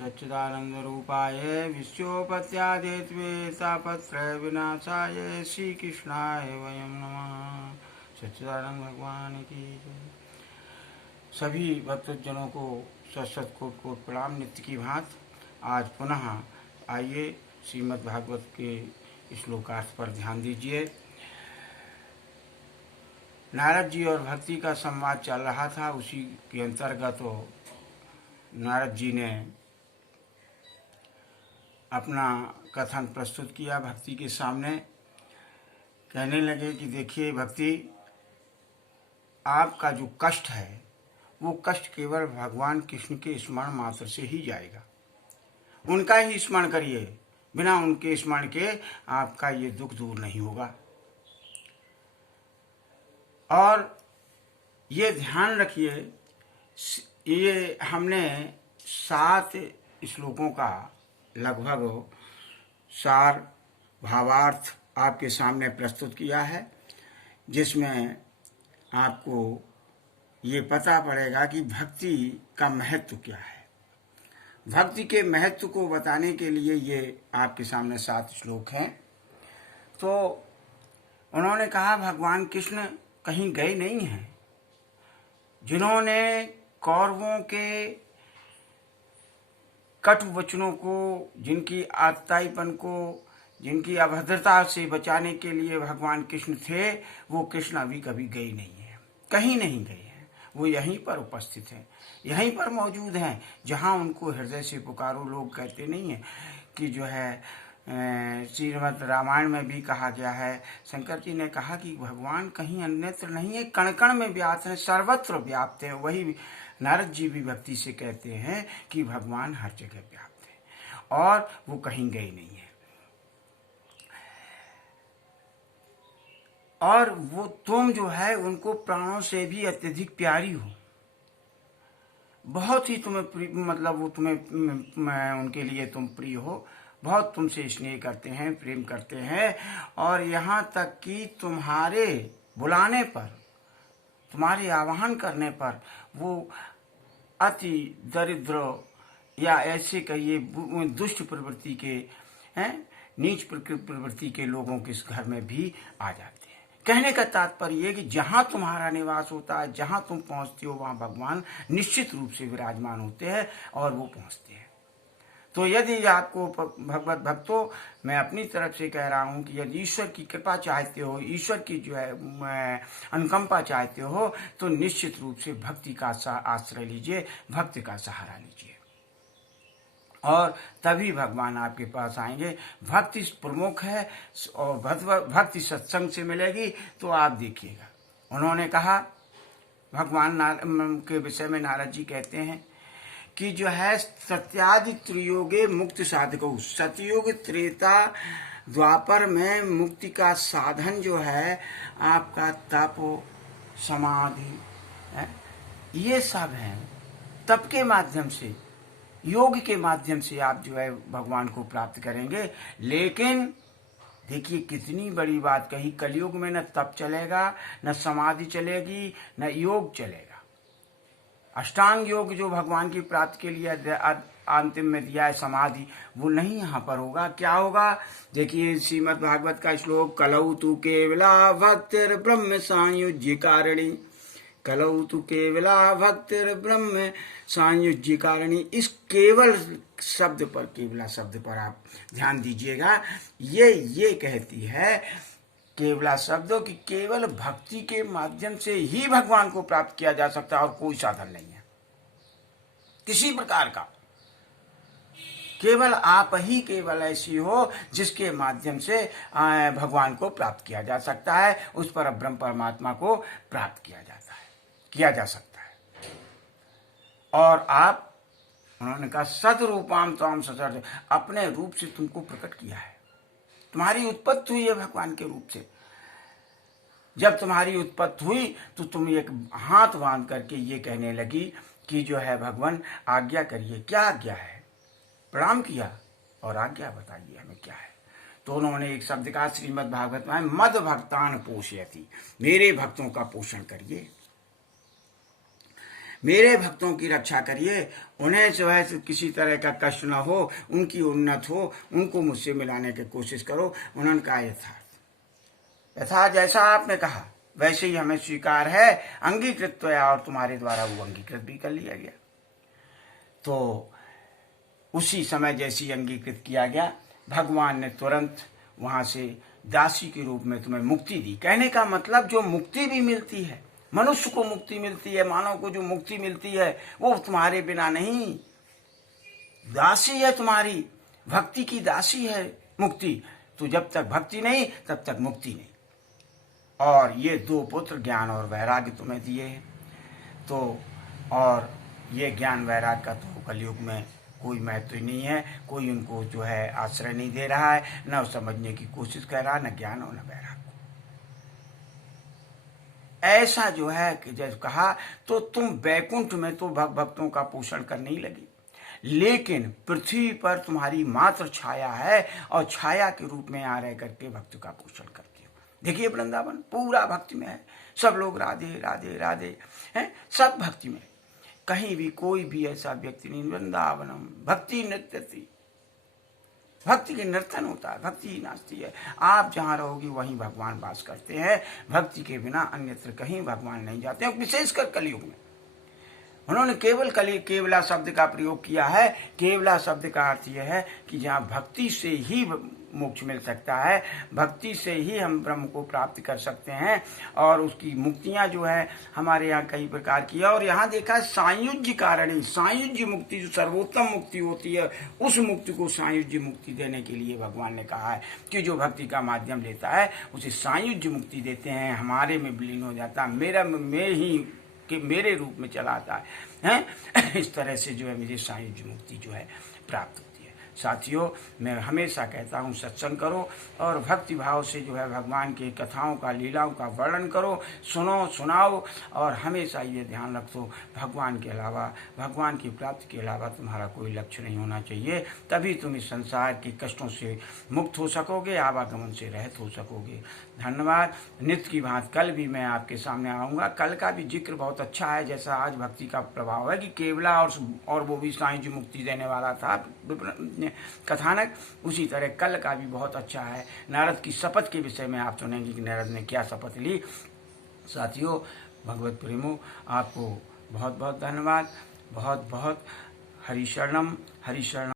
सच्चिदानंदरूपाय विश्वोपत्यादित्वे तापत्रय विनाशाय श्री कृष्णाय वयं नमः। सच्चिदानंद भगवान की जय। सभी भक्तजनों को सत कोट कोट प्रणाम। नित्य की भांति आज पुनः आइए श्रीमद् भागवत के श्लोकार्थ पर ध्यान दीजिए। नारद जी और भक्ति का संवाद चल रहा था, उसी के अंतर्गत नारद जी ने अपना कथन प्रस्तुत किया भक्ति के सामने। कहने लगे कि देखिए भक्ति, आपका जो कष्ट है वो कष्ट केवल भगवान कृष्ण के स्मरण मात्र से ही जाएगा। उनका ही स्मरण करिए, बिना उनके स्मरण के आपका ये दुख दूर नहीं होगा। और ये ध्यान रखिए, ये हमने 7 श्लोकों का लगभग सार भावार्थ आपके सामने प्रस्तुत किया है, जिसमें आपको ये पता पड़ेगा कि भक्ति का महत्व क्या है। भक्ति के महत्व को बताने के लिए ये आपके सामने 7 श्लोक हैं। तो उन्होंने कहा भगवान कृष्ण कहीं गए नहीं हैं। जिन्होंने कौरवों के कटु वचनों को, जिनकी आतताईपन को, जिनकी अभद्रता से बचाने के लिए भगवान कृष्ण थे, वो कृष्ण अभी कभी गए नहीं हैं, कहीं नहीं गए हैं। वो यहीं पर उपस्थित हैं, यहीं पर मौजूद हैं, जहाँ उनको हृदय से पुकारो। लोग कहते नहीं हैं कि जो है श्रीमद् रामायण में भी कहा गया है, शंकर जी ने कहा कि भगवान कहीं अन्यत्र नहीं है, कण कण में व्याप्त हैं, सर्वत्र व्याप्त हैं। वही नारद जी भी भक्ति से कहते हैं कि भगवान हर जगह व्याप्त है और वो कहीं गए नहीं है। और वो तुम जो है उनको प्राणों से भी अत्यधिक प्यारी हो, बहुत ही तुम्हें मतलब वो तुम्हें उनके लिए तुम प्रिय हो, बहुत तुमसे स्नेह करते हैं, प्रेम करते हैं। और यहाँ तक कि तुम्हारे बुलाने पर, तुम्हारे आह्वान करने पर वो अति दरिद्र या ऐसे कहिए दुष्ट प्रवृत्ति के, नीच प्रवृत्ति के लोगों के घर में भी आ जाते हैं। कहने का तात्पर्य ये कि जहाँ तुम्हारा निवास होता है, जहाँ तुम पहुँचते हो, वहाँ भगवान निश्चित रूप से विराजमान होते हैं और वो पहुँचते हैं। तो यदि आपको भगवत भक्तों, मैं अपनी तरफ से कह रहा हूँ कि यदि ईश्वर की कृपा चाहते हो, ईश्वर की जो है अनुकंपा चाहते हो, तो निश्चित रूप से भक्ति का आश्रय लीजिए, भक्ति का सहारा लीजिए और तभी भगवान आपके पास आएंगे। भक्ति प्रमुख है और भक्ति सत्संग से मिलेगी। तो आप देखिएगा, उन्होंने कहा भगवान के विषय में नारद जी कहते हैं कि जो है सत्यादि त्रियोगे मुक्ति साधको, सतयुग त्रेता द्वापर में मुक्ति का साधन जो है आपका तप समाधि है, ये सब है। तप के माध्यम से, योग के माध्यम से आप जो है भगवान को प्राप्त करेंगे। लेकिन देखिए कितनी बड़ी बात कही, कलयुग में न तप चलेगा, न समाधि चलेगी, न योग चलेगा। अष्टांग योग जो भगवान की प्राप्ति के लिए अंतिम में दिया है समाधि, वो नहीं यहाँ पर होगा। क्या होगा? देखिए श्रीमद् भागवत का श्लोक, कलौ तु केवला भक्तिर ब्रह्म संयुज्य कारिणी, कलौ तु केवला भक्तिर ब्रह्म संयुज्य कारिणी। इस केवल शब्द पर, केवला शब्द पर आप ध्यान दीजिएगा। ये कहती है केवला शब्दों की केवल भक्ति के माध्यम से ही भगवान को प्राप्त किया जा सकता है और कोई साधन नहीं है किसी प्रकार का। केवल आप ही केवल ऐसी हो जिसके माध्यम से भगवान को प्राप्त किया जा सकता है, उस पर ब्रह्म परमात्मा को प्राप्त किया जा सकता है। और आप, उन्होंने कहा सदरूपाम त्वाम सचर, अपने रूप से तुमको प्रकट किया है। तुम्हारी उत्पत्ति हुई है भगवान के रूप से। जब तुम्हारी उत्पत्ति हुई तो तुम एक हाथ बांध करके ये कहने लगी कि जो है भगवान आज्ञा करिए। क्या आज्ञा है? प्रणाम किया और आज्ञा बताइए हमें क्या है। तो उन्होंने एक शब्द कहा श्रीमद् भागवत में, मद भक्तान पोषयति, मेरे भक्तों का पोषण करिए। मेरे भक्तों की रक्षा करिए, उन्हें जो है किसी तरह का कष्ट न हो, उनकी उन्नत हो, उनको मुझसे मिलाने की कोशिश करो। उन्होंने कहा यथार्थ जैसा आपने कहा वैसे ही हमें स्वीकार है, अंगीकृत तो है, और तुम्हारे द्वारा वो अंगीकृत भी कर लिया गया। तो उसी समय जैसी अंगीकृत किया गया, भगवान ने तुरंत वहां से दासी के रूप में तुम्हें मुक्ति दी। कहने का मतलब जो मुक्ति भी मिलती है, मनुष्य को मुक्ति मिलती है, मानव को जो मुक्ति मिलती है वो तुम्हारे बिना नहीं, दासी है तुम्हारी, भक्ति की दासी है मुक्ति। तो जब तक भक्ति नहीं तब तक मुक्ति नहीं। और ये दो पुत्र ज्ञान और वैराग्य तुम्हें दिए हैं। तो और ये ज्ञान वैराग्य का तो कलयुग में कोई महत्व नहीं है, कोई उनको जो है आश्रय नहीं दे रहा है, न समझने की कोशिश कर रहा है, न ज्ञान और न वैराग्य। ऐसा जो है कि जैसे कहा, तो तुम वैकुंठ में तो भक्तों का पोषण करने ही लगी, लेकिन पृथ्वी पर तुम्हारी मात्र छाया है, और छाया के रूप में यहाँ रह करके भक्त का पोषण करती हो। देखिए वृंदावन पूरा भक्ति में है, सब लोग राधे राधे राधे हैं, सब भक्ति में। कहीं भी कोई भी ऐसा व्यक्ति नहीं, वृंदावनम भक्ति नृत्य, भक्ति के नर्तन होता है, भक्ति ही नाचती है। आप जहाँ रहोगी वहीं भगवान वास करते हैं, भक्ति के बिना अन्यत्र कहीं भगवान नहीं जाते हैं, विशेषकर कलयुग में। उन्होंने केवल केवला शब्द का प्रयोग किया है। केवला शब्द का अर्थ यह है कि जहाँ भक्ति से ही मोक्ष मिल सकता है, भक्ति से ही हम ब्रह्म को प्राप्त कर सकते हैं, और उसकी मुक्तियां जो है हमारे यहाँ कई प्रकार की है। और यहाँ देखा सायुज्य कारणी, सायुज्य मुक्ति जो सर्वोत्तम मुक्ति होती है, उस मुक्ति को सायुज्य मुक्ति देने के लिए भगवान ने कहा है कि जो भक्ति का माध्यम लेता है उसे सायुज्य मुक्ति देते हैं, हमारे में विलीन हो जाता है, मेरे रूप में चला आता है। इस तरह से जो है मुझे सायुज्य मुक्ति जो है प्राप्त होती है। साथियों, मैं हमेशा कहता हूँ सत्संग करो और भक्ति भाव से जो है भगवान की कथाओं का, लीलाओं का वर्णन करो, सुनो, सुनाओ, और हमेशा ये ध्यान रखो भगवान के अलावा, भगवान की प्राप्ति के अलावा तुम्हारा कोई लक्ष्य नहीं होना चाहिए। तभी तुम इस संसार के कष्टों से मुक्त हो सकोगे, आवागमन से रहित हो सकोगे। धन्यवाद। नित्य की बात कल भी मैं आपके सामने आऊँगा। कल का भी जिक्र बहुत अच्छा है, जैसा आज भक्ति का प्रभाव है कि केवला और वो भी सायुज्य मुक्ति देने वाला था कथानक, उसी तरह कल का भी बहुत अच्छा है। नारद की शपथ के विषय में आप सुनेंगे कि नारद ने क्या शपथ ली। साथियों, भगवत प्रेमो, आपको बहुत बहुत धन्यवाद। बहुत बहुत हरि शरणम, हरि शरणम।